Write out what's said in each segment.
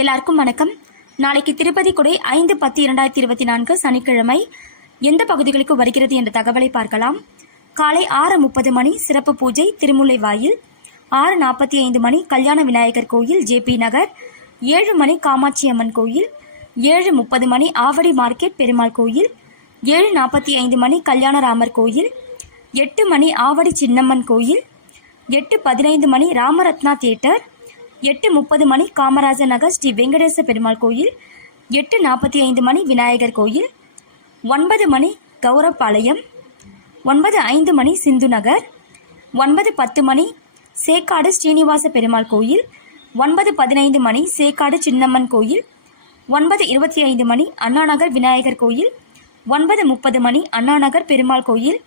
எல்லாருக்கும் வணக்கம். நாளைக்கு திருப்பதி கொடை 5/10/2024 சனிக்கிழமை எந்த பகுதிகளுக்கு வருகிறது என்ற தகவலை பார்க்கலாம். காலை 6:30 மணி சிறப்பு பூஜை திருமுல்லை வாயில், 6:45 மணி கல்யாண விநாயகர் கோயில் ஜேபி நகர், 7 மணி காமாட்சி அம்மன் கோயில், 7:30 மணி ஆவடி மார்க்கெட் பெருமாள் கோயில், 7:45 மணி கல்யாணராமர் கோயில், 8 மணி ஆவடி சின்னம்மன் கோயில், 8:15 மணி ராமரத்னா தியேட்டர், 8:30 மணி காமராஜர் நகர் ஸ்ரீ வெங்கடேச பெருமாள் கோயில், 8:45 மணி விநாயகர் கோயில், 9 மணி கௌரப்பாளையம், 9:05 மணி சிந்து நகர், 9:10 மணி சேக்காடு ஸ்ரீனிவாச பெருமாள் கோயில், 9:15 மணி சேக்காடு சின்னம்மன் கோயில், 9:25 மணி அண்ணாநகர் விநாயகர் கோயில், 9:30 மணி அண்ணாநகர் பெருமாள் கோயில்,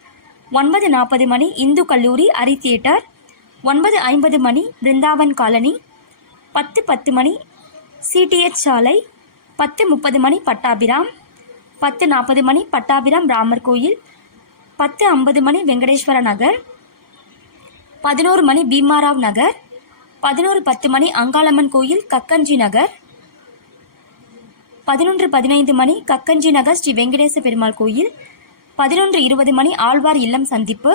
9:40 மணி இந்து கல்லூரி அரி தியேட்டர், 9:50 மணி பிருந்தாவன் காலனி, 10:10 மணி சிடிஎச் சாலை, 10:30 மணி பட்டாபிராம், 10:40 மணி பட்டாபிராம் ராமர் கோயில், 10:50 மணி வெங்கடேஸ்வர நகர், 11 மணி பீமாராவ் நகர், 11:10 மணி அங்காளம்மன் கோயில் கக்கஞ்சி நகர், 11:15 மணி கக்கஞ்சி நகர் ஸ்ரீ வெங்கடேச பெருமாள் கோயில், 11:20 மணி ஆழ்வார் இல்லம் சந்திப்பு,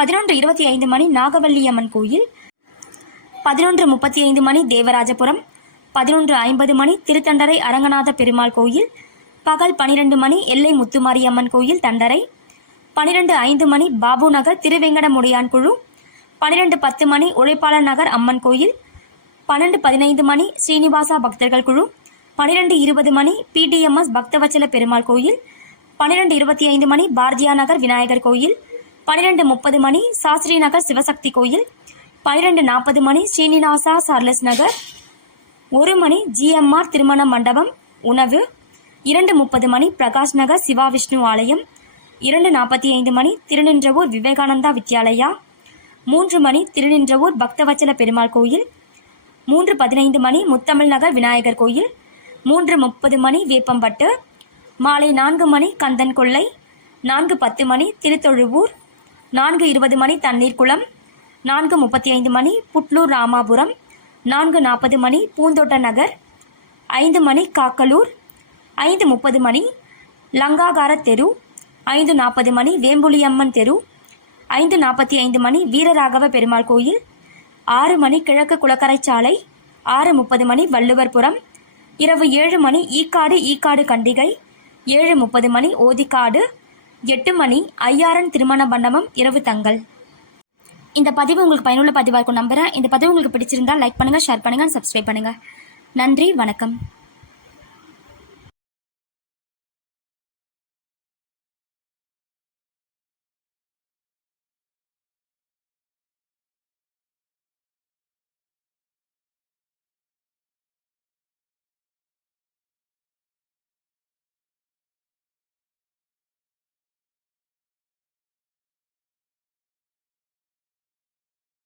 11:25 மணி நாகவல்லியம்மன் கோயில், 11:35 மணி தேவராஜபுரம், 11:50 மணி திருத்தண்டரை அரங்கநாத பெருமாள் கோயில், பகல் 12 மணி எல்லை முத்துமாரியம்மன் கோயில் தண்டரை, 12:05 மணி பாபு நகர் திருவெங்கடமுடையான் குழு, 12:10 மணி உழைப்பாளர் நகர் அம்மன் கோயில், 12:15 மணி ஸ்ரீனிவாசா பக்தர்கள் குழு, 12:20 மணி பிடிஎம்எஸ் பக்தவச்சல பெருமாள் கோயில், 12:25 மணி பாரதியா நகர் விநாயகர் கோயில், 12:30 மணி சாஸ்திரி நகர் சிவசக்தி கோயில், 12:40 மணி ஸ்ரீனிவாசா சார்லஸ் நகர், 1 மணி ஜிஎம்ஆர் திருமண மண்டபம் உணவு, 2:30 மணி பிரகாஷ் நகர் சிவா விஷ்ணு ஆலயம், 2:45 மணி திருநின்றவூர் விவேகானந்தா வித்யாலயா, 3 மணி திருநின்றவூர் பக்தவச்சல பெருமாள் கோயில், 3:15 மணி முத்தமிழ் நகர் விநாயகர் கோயில், 3:30 மணி வேப்பம்பட்டு, மாலை 4 மணி கந்தன் கொள்ளை, 4:10 மணி திருத்தொழுவூர், 4:20 மணி தண்ணீர் குளம், 4:35 மணி புட்லூர் ராமாபுரம், 4:40 மணி பூந்தோட்ட நகர், 5 மணி காக்கலூர், 5:30 மணி லங்காகார தெரு, 5:40 மணி வேம்புலியம்மன் தெரு, 5:45 மணி வீரராகவ பெருமாள் கோயில், 6 மணி கிழக்கு குளக்கரை சாலை, 6:30 மணி வள்ளுவர்புரம், இரவு 7 மணி ஈக்காடு கண்டிகை, 7:30 மணி ஓதிக்காடு, 8 மணி ஐயாரன் திருமண மண்டபம் இரவு தங்கல். இந்த பதிவு உங்களுக்கு பயனுள்ள பதிவாக இருக்கும் நம்புறேன். இந்த பதிவு உங்களுக்கு பிடிச்சிருந்தால் லைக் பண்ணுங்கள், ஷேர் பண்ணுங்கள், சப்ஸ்கிரைப் பண்ணுங்கள். நன்றி, வணக்கம்.